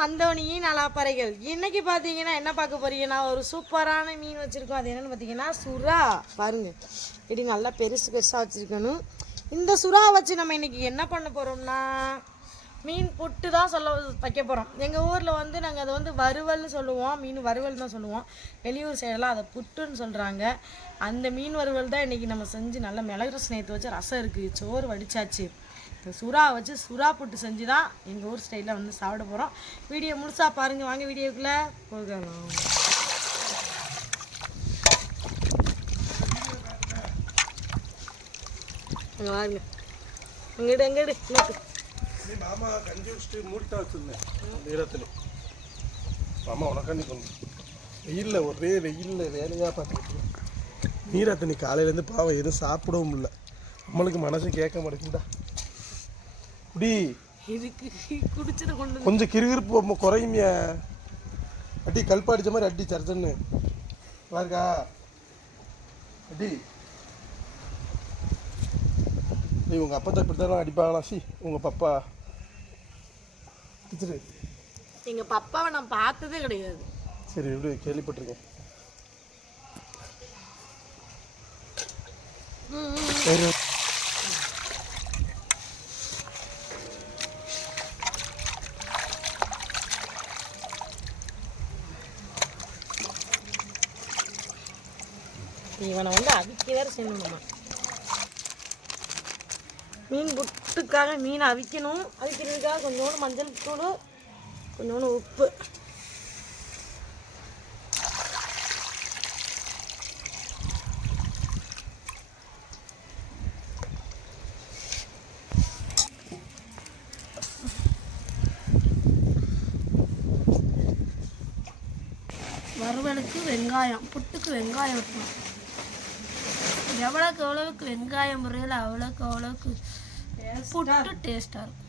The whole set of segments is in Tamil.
மந்தவனியின் நலாப்பறைகள். இன்னைக்கு பார்த்தீங்கன்னா என்ன பார்க்க போறீங்கன்னா ஒரு சூப்பரான மீன் வச்சுருக்கோம். அது என்னன்னு பார்த்தீங்கன்னா சுறா. பாருங்க. இப்படி நல்லா பெருசு பெருசாக வச்சுருக்கணும். இந்த சுறா வச்சு நம்ம இன்னைக்கு என்ன பண்ண போகிறோம்னா மீன் புட்டு தான் சொல்ல வைக்க போகிறோம் எங்கள் ஊரில் வந்து நாங்கள் அதை வந்து வறுவல்னு சொல்லுவோம். மீன் வறுவல் தான் சொல்லுவோம். வெளியூர் சைடெல்லாம் அதை புட்டுன்னு சொல்கிறாங்க அந்த மீன் வறுவல் தான் இன்றைக்கி நம்ம செஞ்சு நல்லா மிளகு ரசம் நேற்று வச்சு ரசம் இருக்குது சோறு வடிச்சாச்சு. சுறா வச்சு சுறா புட்டு செஞ்சு தான் எங்கள் ஊர் ஸ்டைலில் வந்து சாப்பிட போகிறோம் வீடியோ முழுசாக பாருங்கள் வாங்க வீடியோக்குள்ளே போகலாம். அங்கே வாருங்க. எங்கிட்டு எங்கிட்டு மாமா கஞ்சி வச்சுட்டு மூடிட்டா வச்சிருந்தேன் நேரத்தில். மாமா உனக்கா நீ கொண்டு வெயிலில் ஒரே வெயிலில் வேலையாக பார்த்துட்டு நீராத்த நீ காலையிலேருந்து பாவம் எதுவும் சாப்பிடவும் இல்லை. நம்மளுக்கு மனசு கேட்க மாட்டேங்குதா குடி. கொண்டு வந்து- கொஞ்சம் கிறுகிறுப்பு குறையுமியா அடி கல்பா அடிச்ச மாதிரி அடி சர்ச்சன்னு பாருக்கா அடி. நீ உங்கள் அப்பா இப்படி தானே அடிப்பாங்களா? சி உங்கள் பப்பா. அடிச்சிரு எங்கள் பப்பாவை நான் பார்த்ததே கிடையாது. சரி இப்படி கேள்விப்பட்டிருக்கேன். சரி இவனை வந்து அவிக்க வேற செய்யணுமா மீன் புட்டுக்காக மீன் அவிக்கணும். அவிக்கிறதுக்காக கொஞ்சோண்டு மஞ்சள் தூள் கொஞ்சோண்டு உப்பு. வறுவலுக்கு வெங்காயம் புட்டுக்கு வெங்காயம் வைக்கணும். எவ்வளோக்கு எவ்வளோக்கு வெங்காயம் முறையில் அவ்வளோக்கு அவ்வளோக்கு புட்டு டேஸ்ட்டாக இருக்கும்.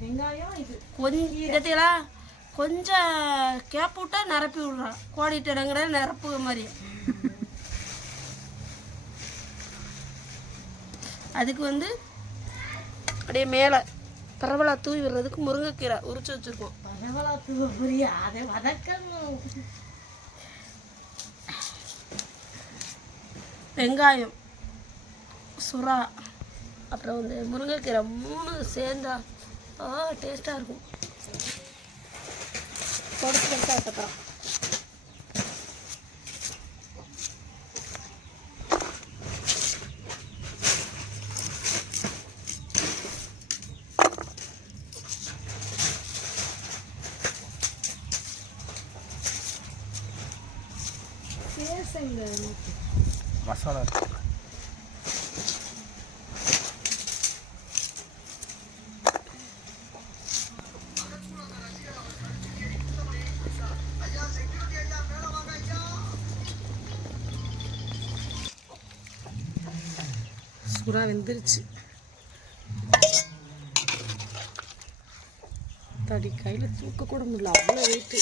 வெங்காயம் இது. கொஞ்சத்திலா கொஞ்சம் கேப் விட்டா நிரப்பி விட்றான். கோடிட்டு இடங்கிற நிரப்புக மாதிரி. அதுக்கு வந்து அப்படியே மேலே பரவலா தூவி விடுறதுக்கு முருங்கைக்கீரை உரிச்சு வச்சுருக்கோம். பரவலாத்து புரியா அதை வதக்கணும். வெங்காயம். சுறா. அப்புறம் வந்து முருங்கைக்கீரை மூணு சேர்ந்தா ஆ டேஸ்ட்டாக இருக்கும். பொடிச்சு பொடிச்சா பேசுங்க மசாலா சுறா வெந்துருச்சு. தடி கையில் தூக்க கூட முடியல அவ்வளோ வெயிட்டு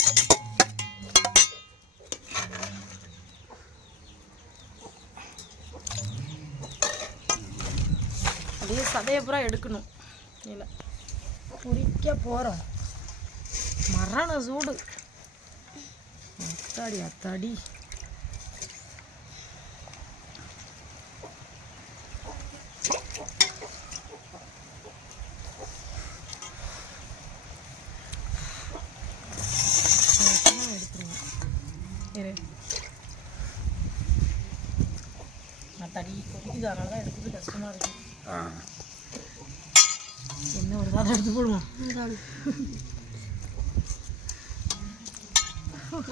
அப்படியே சதையை பூரா எடுக்கணும். இல்லை. பொரிக்க போகிறோம் மரண சூடு. அத்தாடி அத்தாடி இரு நான் கொதிக்குது அதனால தான் எடுக்கிறது கஷ்டமாக இருக்கு. என்ன வருதோ அதை எடுத்து போடுவோம்.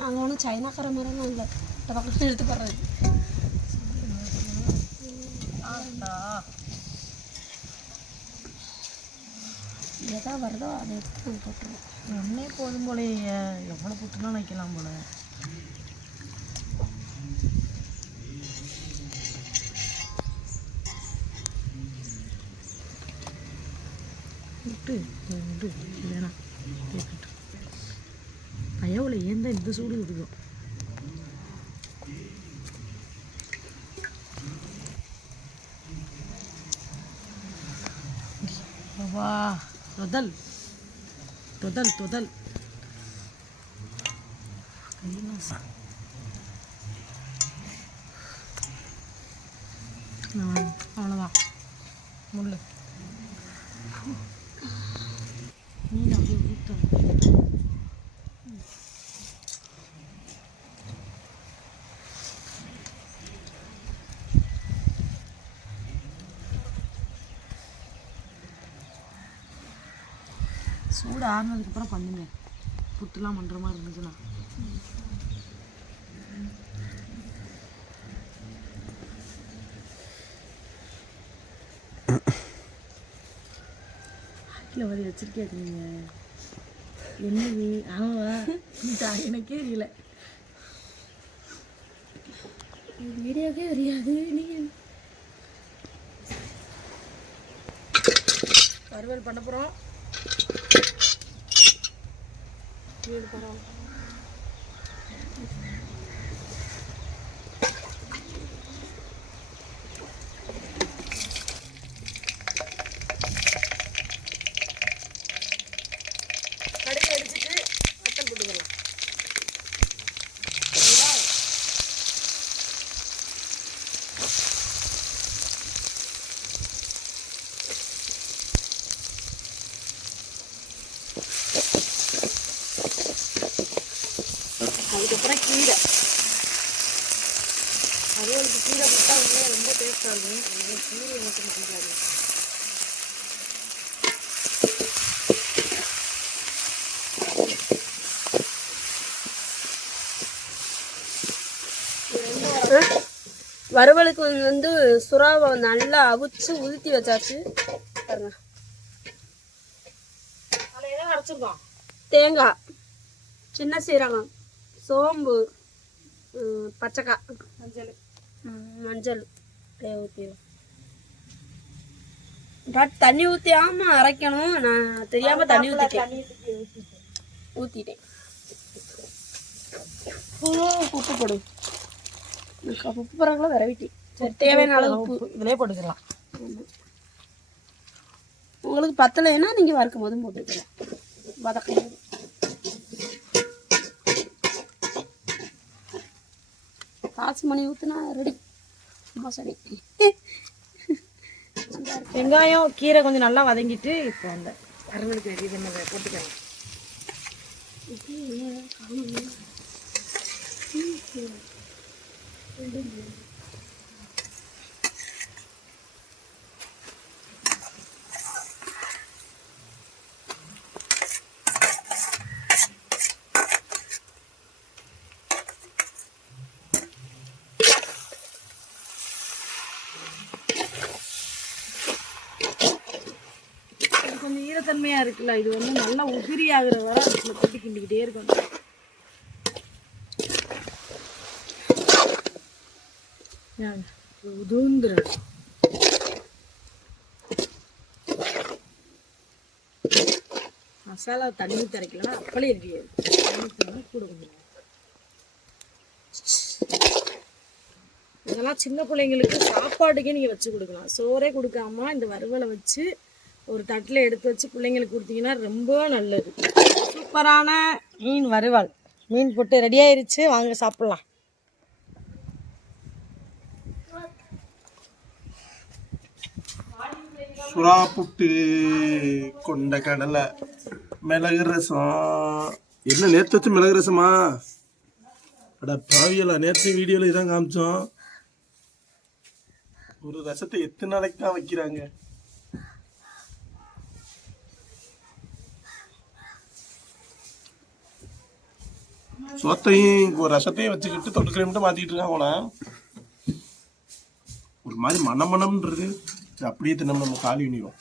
அங்கே ஒன்றும் சைனாக்கார மாதிரிலாம் இல்லை. பக்கத்தில் எடுத்து போடுறது. எதா வருதோ அதை எடுத்து போட்டுருவோம். ஒன்றே போதும் போலயே. எவ்வளோ புட்டுலாம் வைக்கலாம் போல. விட்டு விட்டு வேணாம் கேட்கட்டும் பயவில் ஏன் தான் இந்த சூடு இருக்கும் வா தொதல் தொதல் தொதல் அவ்வளோதான் முள்ளு மீன் அப்படியே ஊற்றும் சூடு ஆறுனதுக்கப்புறம் பண்ணுங்க. புட்டுலாம் பண்ணுற மாதிரி இருந்துச்சுன்னா. இல்லை வரி வச்சிருக்கே நீங்க? என்னது? ஆமாவா? தா- எனக்கே தெரியல. வீடியோக்கே தெரியாது. நீங்கள் வறுவல் பண்ண போகிறோம் கடுகு கீரை. அதுகளுக்கு கீரை போட்டால் உண்மையாக ரொம்ப டேஸ்ட்டாக இருக்கும். அதனால கீரை மட்டும் பிடிக்காது வறுவலுக்கு வந்து சுறாவை நல்லா அவிச்சு உதுத்தி வச்சாச்சு. பாருங்க. தேங்காய். சின்ன சீரகம். சோம்பு ம், பச்சைக்காய் மஞ்சள். மஞ்சள். அப்படியே ஊற்றிடும் தண்ணி ஊற்றியாம அரைக்கணும். நான் தெரியாம தண்ணி ஊற்றிட்டேன் ஊற்றிட்டேன் உப்பு போடு. உப்பு போடுறாங்களா? விரவிட்டி சரி தேவையான அளவு உப்பு. இதிலே போட்டுக்கலாம். உங்களுக்கு பத்தலைன்னா நீங்கள் வறுக்கும் போதும் போட்டுக்கலாம். வதக்கும் காசு மணி ஊற்றுனா ரெடி சரி வெங்காயம் கீரை கொஞ்சம் நல்லா வதங்கிட்டு இப்போ அந்த அறுவலுக்கு வேண்டியது என்ன போட்டுக்கலாம். இது கொஞ்சம் ஈரத்தன்மையா இருக்குல்ல? இது வந்து நல்லா உதிரி ஆகிற வர அதுக்குள்ள கொட்டி கிண்டிக்கிட்டே இருக்கணும் ஏங்க, மசாலா தண்ணி தரைக்கலாம் அப்படியே இருக்கு. தண்ணி தண்ணி கூட கொஞ்சம் இதெல்லாம் சின்ன பிள்ளைங்களுக்கு சாப்பாட்டுக்கே நீங்கள் வச்சு கொடுக்கலாம். சோறே கொடுக்காம இந்த வறுவலை வச்சு ஒரு தட்டில் எடுத்து வச்சு பிள்ளைங்களுக்கு கொடுத்தீங்கன்னா ரொம்ப நல்லது. சூப்பரான மீன் வறுவல். மீன் போட்டு ரெடி ஆயிருச்சு. வாங்க சாப்பிட்லாம். சுறா புட்டு கொண்ட கடலை மிளகு ரசம். என்ன நேற்று வச்சு மிளகு ரசமா? அட பாவியலா நேற்று வீடியோவில் இதான் காமிச்சோம். ஒரு ரசத்தை எத்தனை நாளைக்கு தான் வைக்கிறாங்க? சோத்தையும் ஒரு ரசத்தையும் வச்சுக்கிட்டு தொண்ணூறு கிலோமீட்டர் மாத்திட்டு இருக்காங்க ஒரு மாதிரி மனமனம்ன்றது. அப்படியே தினம் நம்ம காலி பண்ணிடும்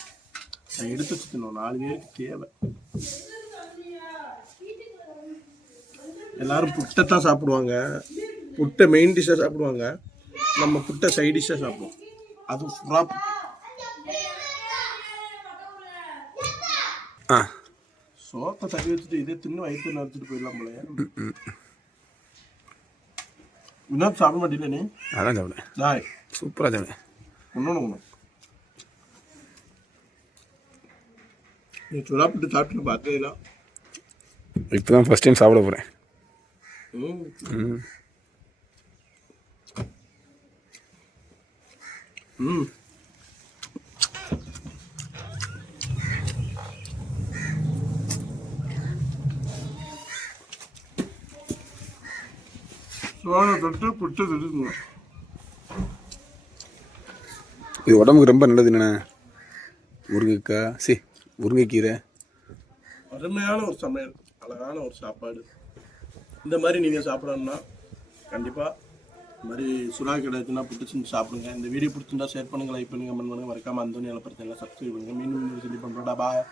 அதை எடுத்து வச்சுக்கணும். நாலு பேருக்கு தேவை. எல்லாரும் புட்டை தான் சாப்பிடுவாங்க. புட்டை மெயின் டிஷ்ஷாக சாப்பிடுவாங்க. நம்ம புட்டை சைட் டிஷ்ஷாக சாப்பிடுவோம். அது ஃபுல்லாக ஆ. சோத்தை தள்ளி வச்சுட்டு இதே தின்னு வயிற்று நிறுத்திட்டு போயிடலாம் போல இன்னும் சாப்பிட மாட்டேன் நீ? அதான் சாப்பிடுவேன். நாய். சூப்பராக சாப்பிடுவேன். ஒன்று ஒன்று நீ சுறா புட்டு சாப்பிட்டு பார்த்தே இல்லை இப்போ தான் ஃபஸ்ட் டைம் சாப்பிட போகிறேன் ம். ம். சோளம் தொட்டு புட்டு இது உடம்புக்கு ரொம்ப நல்லது என்னண்ணே? முருங்கைக்காய் சி முருங்கைக்கீரை. அருமையான ஒரு சமையல் அழகான ஒரு சாப்பாடு. இந்த மாதிரி நீங்கள் சாப்பிடணும்னா கண்டிப்பாக இந்த மாதிரி சுறா கிடையாதுன்னா புட்டு செஞ்சு சாப்பிடுங்க. இந்த வீடியோ பிடிச்சிருந்தா ஷேர் பண்ணுங்க லைக் பண்ணுங்க கமெண்ட் பண்ணுங்க. மறக்காம அந்தோனியால பிரச்சனை சப்ஸ்கிரைப் பண்ணுங்க. மீண்டும் சொல்லி பண்ணுறோடா பாய்